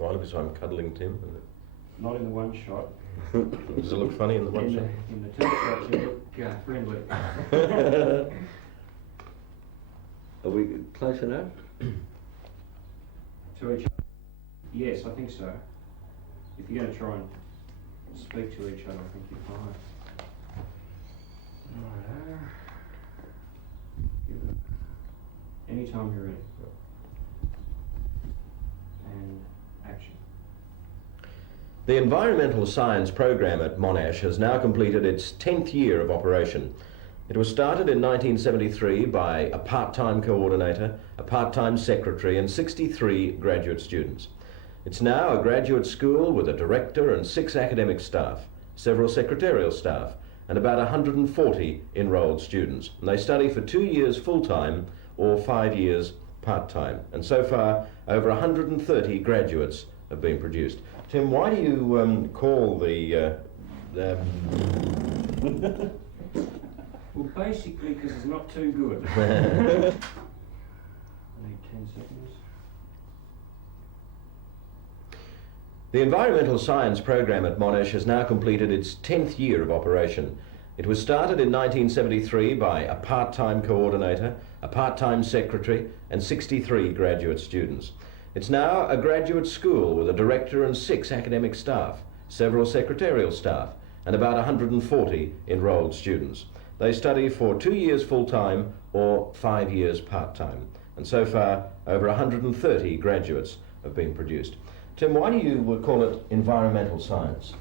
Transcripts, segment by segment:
While if I'm cuddling Tim? Not in the one shot. Does it look funny in the one shot? In the two shots, you look friendly. Are we close enough? To each other? Yes, I think so. If you're going to try and speak to each other, I think you're fine. Righto. Anytime you're ready. And action. The environmental science program at Monash has now completed its 10th year of operation. It was started in 1973 by a part-time coordinator, a part-time secretary and 63 graduate students. It's now a graduate school with a director and 6 academic staff, several secretarial staff and about 140 enrolled students. And they study for 2 years full-time or 5 years part-time. And so far, over 130 graduates have been produced. Tim, why do you call the Well, basically because it's not too good. I need 10 seconds. The environmental science program at Monash has now completed its 10th year of operation. It was started in 1973 by a part-time coordinator, a part-time secretary and 63 graduate students. It's now a graduate school with a director and 6 academic staff, several secretarial staff and about 140 enrolled students. They study for 2 years full-time or 5 years part-time. And so far, over 130 graduates have been produced. Tim, why do you call it environmental science?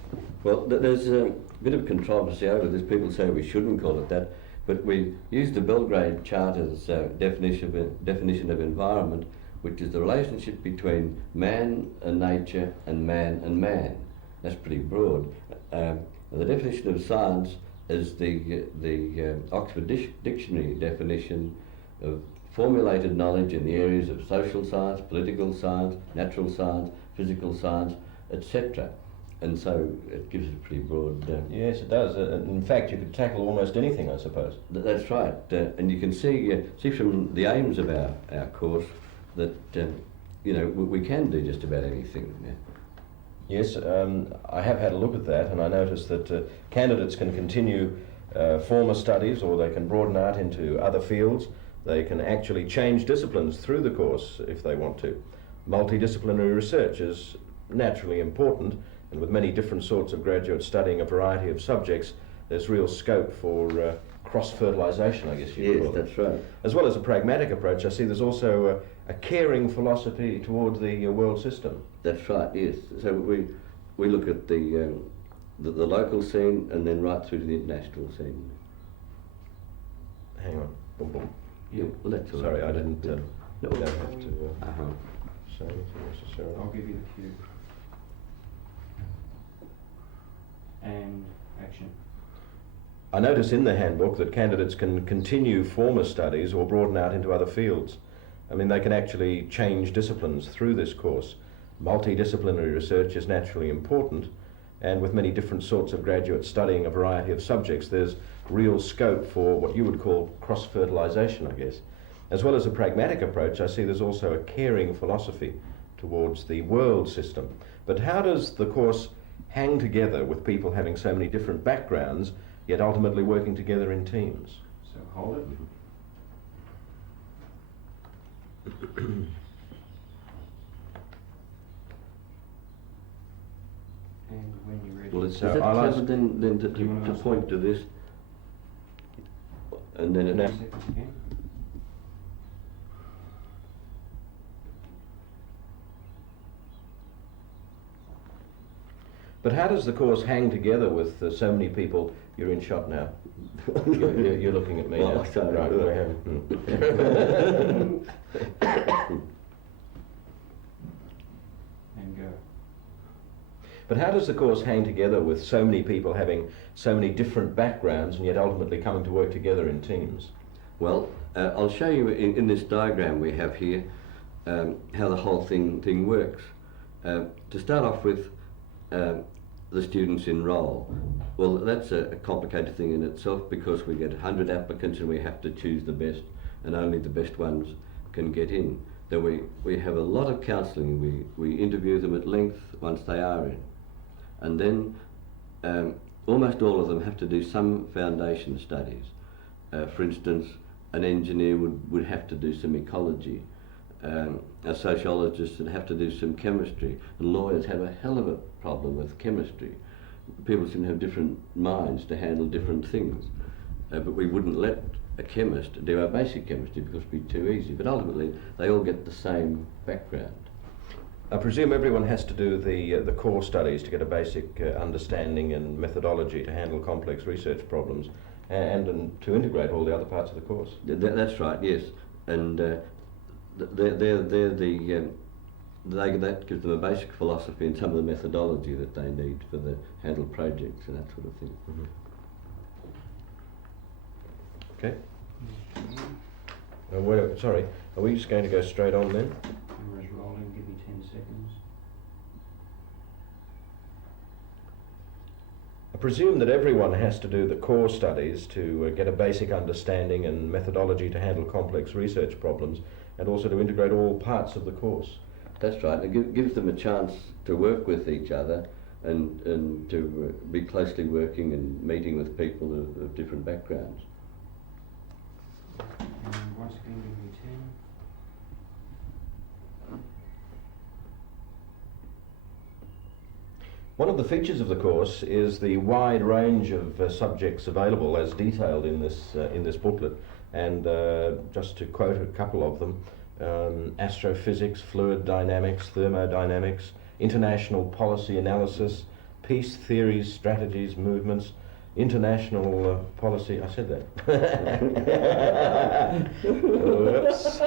Well, there's a bit of controversy over this. People say we shouldn't call it that, but we use the Belgrade Charter's definition of environment, which is the relationship between man and nature and man and man. That's pretty broad. The definition of science is the Oxford Dictionary definition of formulated knowledge in the areas of social science, political science, natural science, physical science, etc. And so it gives it a pretty broad... Yes, it does. In fact, you could tackle almost anything, I suppose. That's right. And you can see from the aims of our course that, you know, we can do just about anything. Yes, I have had a look at that, and I noticed that candidates can continue former studies, or they can broaden out into other fields. They can actually change disciplines through the course if they want to. Multidisciplinary research is naturally important, and with many different sorts of graduates studying a variety of subjects, there's real scope for cross-fertilisation, I guess you could call it. Yes, that's right. As well as a pragmatic approach, I see there's also a caring philosophy toward the world system. That's right, yes. So we look at the local scene and then right through to the international scene. Hang on. Boom, boom. Yeah, well, that's all Sorry, right. I didn't No. don't have to Uh-huh. say anything necessarily. I'll give you the cue. And action. I notice in the handbook that candidates can continue former studies or broaden out into other fields. I mean, they can actually change disciplines through this course. Multidisciplinary research is naturally important, and with many different sorts of graduates studying a variety of subjects, there's real scope for what you would call cross-fertilisation, I guess. As well as a pragmatic approach, I see there's also a caring philosophy towards the world system. But how does the course hang together with people having so many different backgrounds, yet ultimately working together in teams? So hold it. And when you're ready. Well, is So that I'll clever ask- then Do you to wanna ask point to this? And then 10 it... seconds again. But how does the course hang together with so many people? You're in shot now. You're looking at me Well, now. sorry. Right, go ahead. And go. But how does the course hang together with so many people having so many different backgrounds and yet ultimately coming to work together in teams? Well, I'll show you in this diagram we have here how the whole thing works. To start off with, the students enrol. Well, that's a complicated thing in itself because we get 100 applicants and we have to choose the best, and only the best ones can get in. that we have a lot of counselling. We interview them at length once they are in. And then almost all of them have to do some foundation studies. For instance, an engineer would have to do some ecology. A sociologist would have to do some chemistry. And lawyers have a hell of a problem with chemistry. People seem to have different minds to handle different things. But we wouldn't let a chemist do our basic chemistry because it would be too easy. But ultimately, they all get the same background. I presume everyone has to do the core studies to get a basic understanding and methodology to handle complex research problems and to integrate all the other parts of the course. That's right, yes. And that gives them a basic philosophy and some of the methodology that they need for the handle projects and that sort of thing. Mm-hmm. Okay. Sorry, are we just going to go straight on then? Camera's rolling, give me 10 seconds. I presume that everyone has to do the core studies to get a basic understanding and methodology to handle complex research problems and also to integrate all parts of the course. That's right. It gives them a chance to work with each other and to be closely working and meeting with people of different backgrounds. And once again, give me 10. One of the features of the course is the wide range of subjects available as detailed in this booklet, and just to quote a couple of them, astrophysics, fluid dynamics, thermodynamics, international policy analysis, peace theories, strategies, movements, international policy. I said that. Whoops.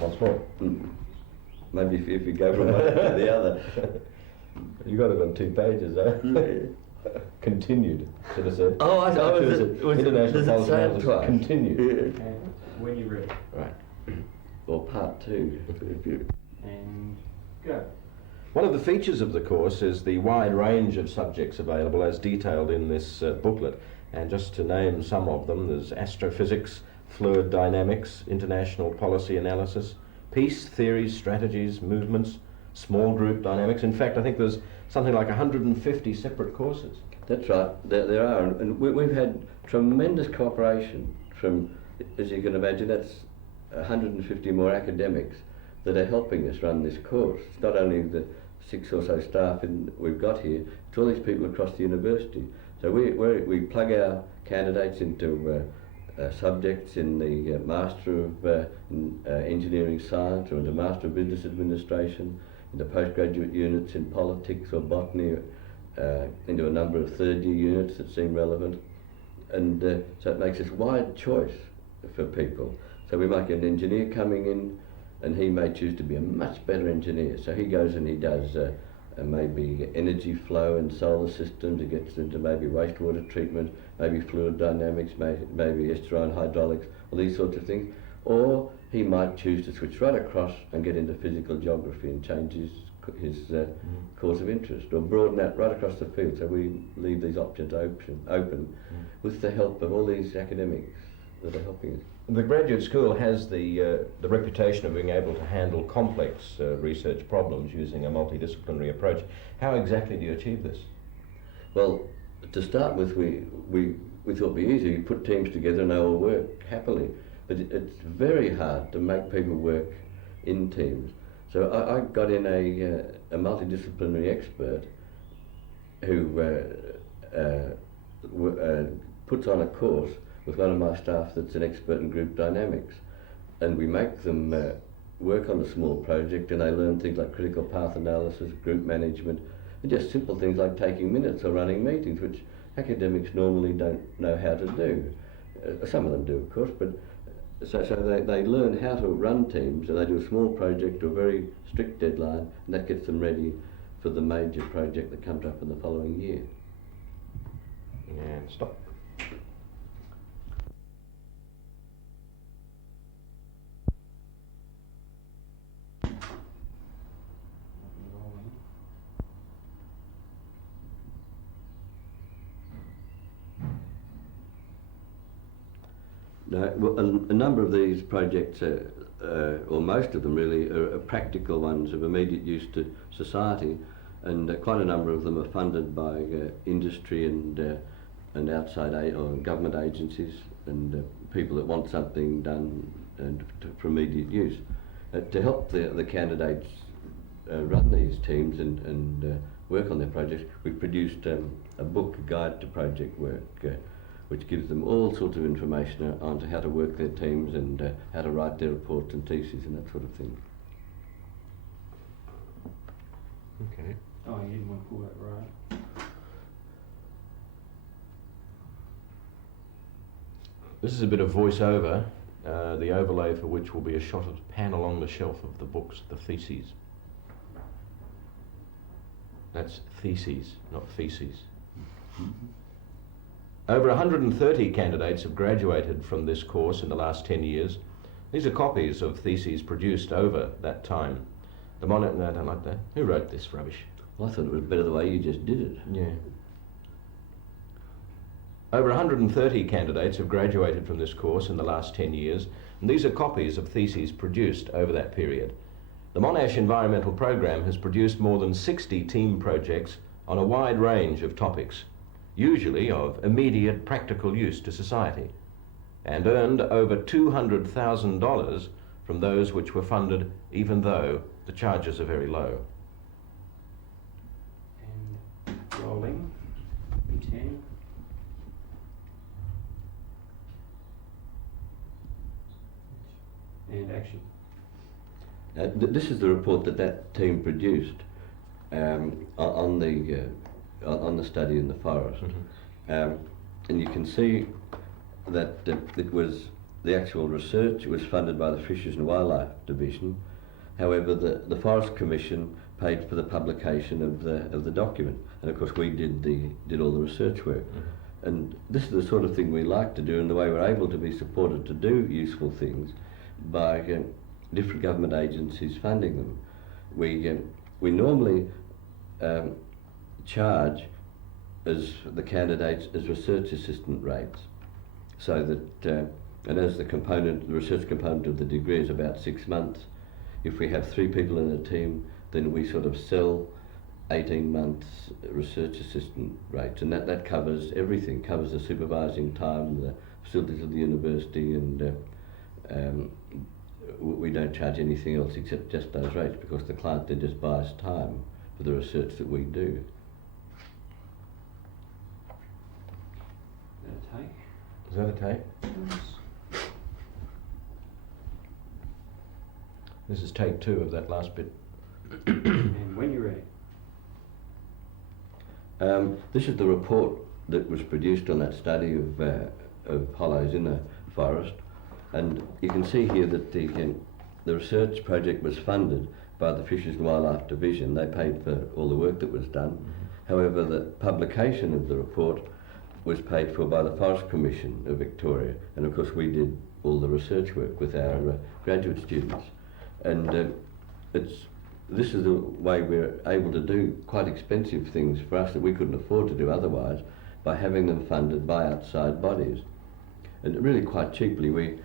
Once more. Maybe if you go from one to the other. You got it on 2 pages, eh? Continued, should have said. Oh, I thought it was international does it policy say it analysis. twice? Continued. Yeah. And when you're ready. Right. Or part 2. And go. One of the features of the course is the wide range of subjects available as detailed in this booklet. And just to name some of them, there's astrophysics, fluid dynamics, international policy analysis, peace theories, strategies, movements, small group dynamics. In fact, I think there's something like 150 separate courses. That's right, there are, and we've had tremendous cooperation from, as you can imagine, that's 150 more academics that are helping us run this course. It's not only the 6 or so staff we've got here, it's all these people across the university. So we plug our candidates into subjects in the Master of Engineering Science or into Master of Business Administration, into postgraduate units in politics or botany, into a number of third-year units that seem relevant. And so it makes this wide choice for people. So we might get an engineer coming in and he may choose to be a much better engineer. So he goes and he does maybe energy flow and solar systems, he gets into maybe wastewater treatment, maybe fluid dynamics, maybe estuarine hydraulics, all these sorts of things. Or he might choose to switch right across and get into physical geography and change his course of interest, or broaden out right across the field. So we leave these options open with the help of all these academics that are helping us. The graduate school has the reputation of being able to handle complex research problems using a multidisciplinary approach. How exactly do you achieve this? Well, to start with, we thought it'd be easy. We put teams together and they all work happily. But it's very hard to make people work in teams. So I got in a multidisciplinary expert who puts on a course with one of my staff that's an expert in group dynamics. And we make them work on a small project and they learn things like critical path analysis, group management, and just simple things like taking minutes or running meetings, which academics normally don't know how to do. Some of them do, of course, but so they learn how to run teams, and they do a small project to a very strict deadline, and that gets them ready for the major project that comes up in the following year. And stop. Rolling. No, well, a number of these projects, or most of them really, are practical ones of immediate use to society, and quite a number of them are funded by industry and outside or government agencies and people that want something done for immediate use. To help the candidates run these teams and work on their projects, we've produced a book, a guide to project work, which gives them all sorts of information on how to work their teams and how to write their reports and theses and that sort of thing. Okay. Oh, you didn't want to pull that right. This is a bit of voiceover, the overlay for which will be a shot of pan along the shelf of the books, the theses. That's theses, not feces. Over 130 candidates have graduated from this course in the last 10 years. These are copies of theses produced over that time. No, I don't like that. Who wrote this rubbish? Well, I thought it was better the way you just did it. Yeah. Over 130 candidates have graduated from this course in the last 10 years, and these are copies of theses produced over that period. The Monash Environmental Program has produced more than 60 team projects on a wide range of topics, usually of immediate practical use to society, and earned over $200,000 from those which were funded even though the charges are very low. And rolling, B10. And action. This is the report that team produced on the study in the forest. Mm-hmm. And you can see that it was the actual research was funded by the Fishes and Wildlife Division. However, the Forest Commission paid for the publication of the document, and of course we did all the research work. Mm-hmm. And this is the sort of thing we like to do, and the way we're able to be supported to do useful things by different government agencies funding them. We normally charge as the candidates as research assistant rates, so that and as the research component of the degree is about 6 months. If we have 3 people in a team, then we sort of sell 18 months research assistant rates, and that covers everything, covers the supervising time, the facilities of the university, and we don't charge anything else except just those rates, because the client then just buys time for the research that we do. Is that a take? Yes. This is take 2 of that last bit. And when you're ready. This is the report that was produced on that study of hollows in the forest, and you can see here that the research project was funded by the Fishes and Wildlife Division. They paid for all the work that was done. Mm-hmm. However, the publication of the report was paid for by the Forest Commission of Victoria, and of course we did all the research work with our graduate students. And this is the way we're able to do quite expensive things for us that we couldn't afford to do otherwise, by having them funded by outside bodies. And really quite cheaply, we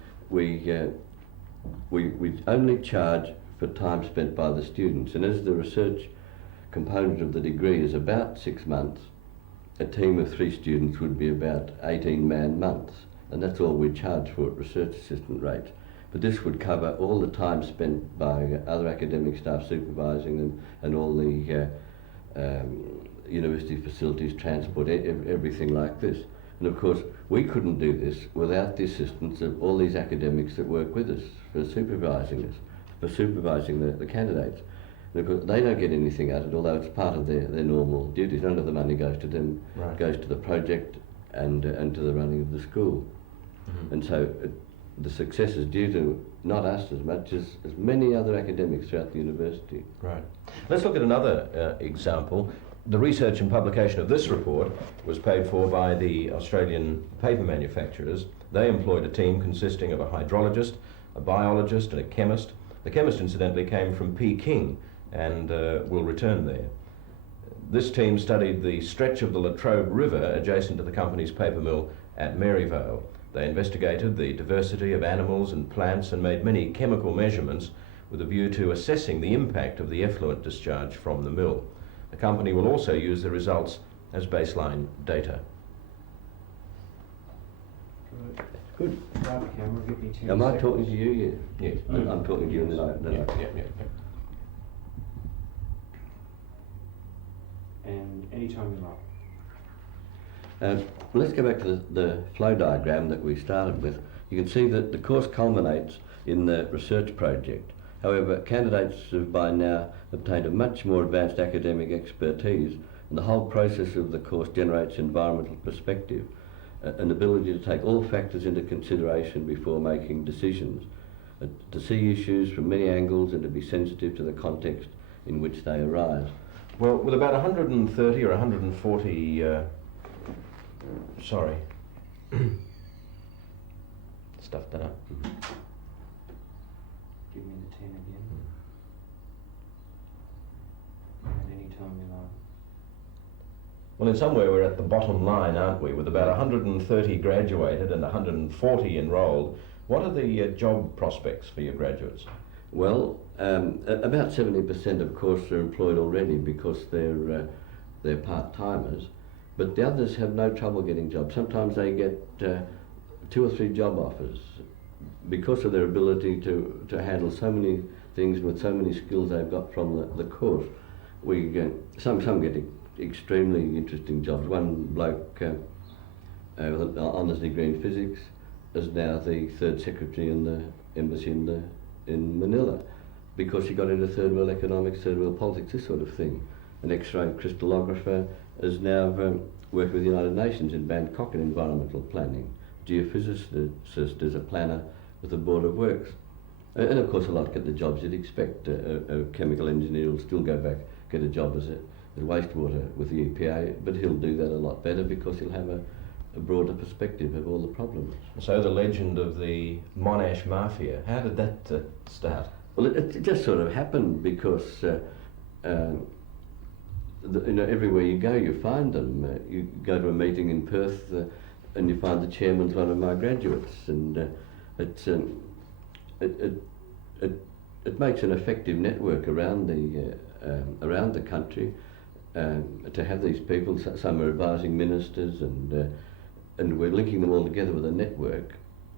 only charge for time spent by the students, and as the research component of the degree is about 6 months, a team of 3 students would be about 18 man months, and that's all we charge for at research assistant rates. But this would cover all the time spent by other academic staff supervising them, and all the university facilities, transport, everything like this. And of course, we couldn't do this without the assistance of all these academics that work with us for supervising the candidates. And of course, they don't get anything out of it, although it's part of their normal duties. None of the money goes to them, right. Goes to the project and to the running of the school. Mm-hmm. And so the success is due to not us as much as many other academics throughout the university. Right. Let's look at another example. The research and publication of this report was paid for by the Australian paper manufacturers. They employed a team consisting of a hydrologist, a biologist and a chemist. The chemist, incidentally, came from Peking and will return there. This team studied the stretch of the Latrobe River adjacent to the company's paper mill at Maryvale. They investigated the diversity of animals and plants and made many chemical measurements with a view to assessing the impact of the effluent discharge from the mill. The company will also use the results as baseline data. Good. Start the camera, give me 10 Am I seconds. talking to you? Yes. I'm talking to you and then Yeah. And anytime you like. Let's go back to the flow diagram that we started with. You can see that the course culminates in the research project. However, candidates have by now obtained a much more advanced academic expertise, and the whole process of the course generates environmental perspective, an ability to take all factors into consideration before making decisions, to see issues from many angles and to be sensitive to the context in which they arise. Well, with about 130 or 140, sorry, stuffed that up. Give me the 10 again. And anytime you like. Well, in some way we're at the bottom line, aren't we? With about 130 graduated and 140 enrolled, what are the job prospects for your graduates? Well, about 70% of course are employed already because they're part-timers, but the others have no trouble getting jobs. Sometimes they get 2 or 3 job offers because of their ability to handle so many things with so many skills they've got from the course. Some get extremely interesting jobs. One bloke with an honours degree in physics is now the 3rd secretary in the embassy in Manila because he got into third world economics, third world politics, this sort of thing. An X-ray crystallographer is now working with the United Nations in Bangkok in environmental planning. Geophysicist is a planner with the Board of Works. And of course a lot get the jobs you'd expect. A chemical engineer will still go back, get a job as wastewater with the EPA, but he'll do that a lot better because he'll have a broader perspective of all the problems. So the legend of the Monash Mafia, how did that start? Well, it just sort of happened because everywhere you go you find them. You go to a meeting in Perth and you find the chairman's one of my graduates, and it makes an effective network around the country to have these people. Some are advising ministers, and we're linking them all together with a network,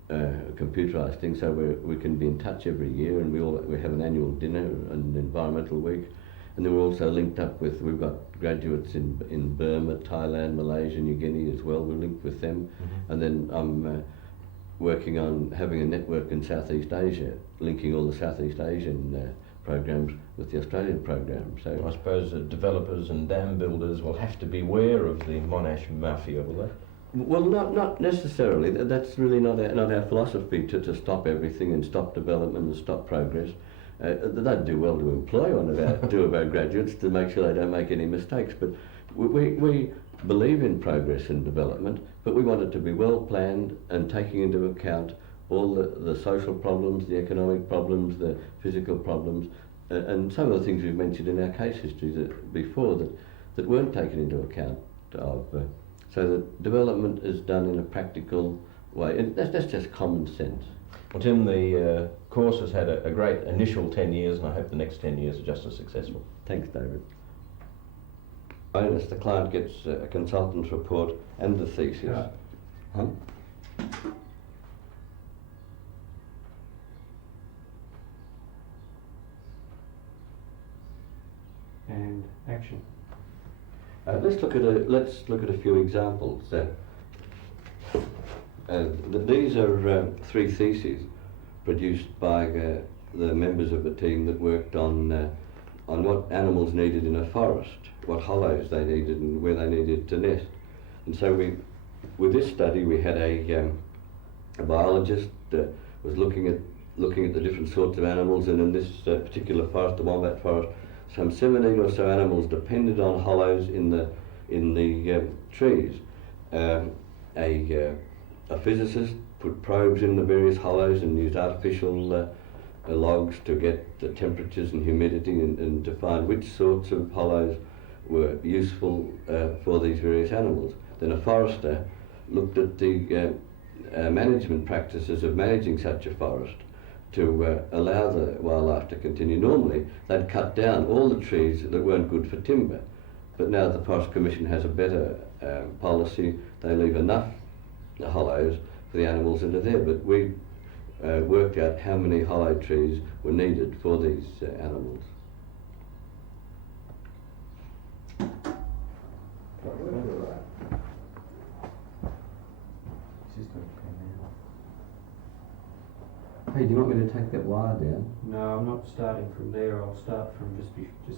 a computerised thing, so we can be in touch every year, and we have an annual dinner, an environmental week, and then we're also linked up with, we've got graduates in Burma, Thailand, Malaysia, New Guinea as well. We're linked with them, and then I'm working on having a network in Southeast Asia, linking all the Southeast Asian programs with the Australian program. So I suppose developers and dam builders will have to beware of the Monash Mafia, will they? Well, not necessarily. That's really not our philosophy to stop everything and stop development and stop progress. They'd do well to employ one of two of our graduates to make sure they don't make any mistakes. But we believe in progress and development, but we want it to be well planned and taking into account all the social problems, the economic problems, the physical problems, and some of the things we've mentioned in our case history before that weren't taken into account of. So that development is done in a practical way, and that's just common sense. Well, Tim, the course has had a great initial 10 years, and I hope the next 10 years are just as successful. Thanks, David. Bonus, the client gets a consultant's report and the thesis. Yeah. Huh? And action. Let's look at a few examples. These are 3 theses produced by the members of the team that worked on what animals needed in a forest, what hollows they needed and where they needed to nest. And so with this study we had a biologist was looking at the different sorts of animals, and in this particular forest, the wombat forest, some 17 or so animals depended on hollows in the trees. A physicist put probes in the various hollows and used artificial logs to get the temperatures and humidity and to find which sorts of hollows were useful for these various animals. Then a forester looked at the management practices of managing such a forest to allow the wildlife to continue. Normally, they'd cut down all the trees that weren't good for timber, but now the Forest Commission has a better policy. They leave enough hollows for the animals that are there, but we worked out how many hollow trees were needed for these animals. Hey, do you want me to take that wire down? No, I'm not starting from there. I'll start from just this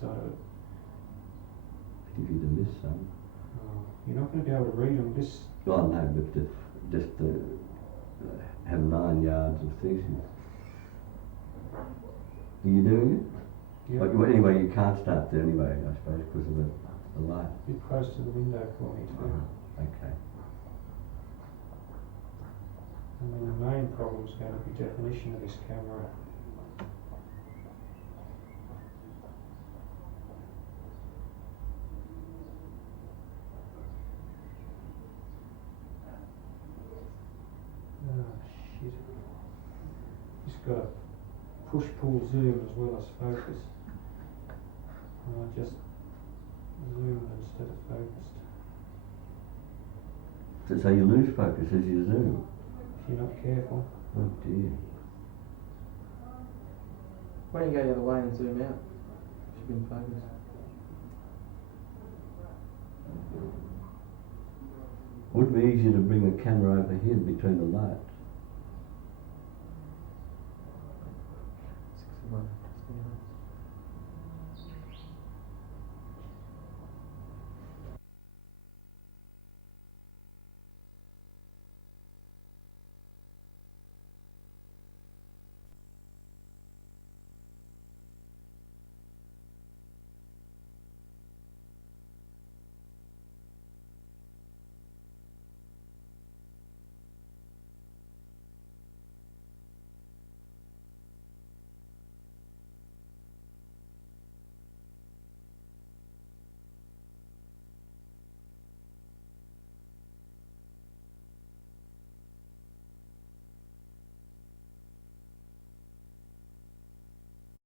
side of it. If you'd have missed some. Oh, you're not going to be able to read them. This. Oh no, but just have 9 yards of thesis. Are you doing it? Yeah. Well, anyway, you can't start there anyway, I suppose, because of the light. A bit close to the window for me too. Okay. I mean, the main problem is going to be definition of this camera. Oh shit. Just got to push-pull zoom as well as focus. I just zoomed instead of focused. So you lose focus as you zoom? If you're not careful. Oh dear. Why don't you go the other way and zoom out? Should be in focus. Would it be easier to bring the camera over here between the lights? 61.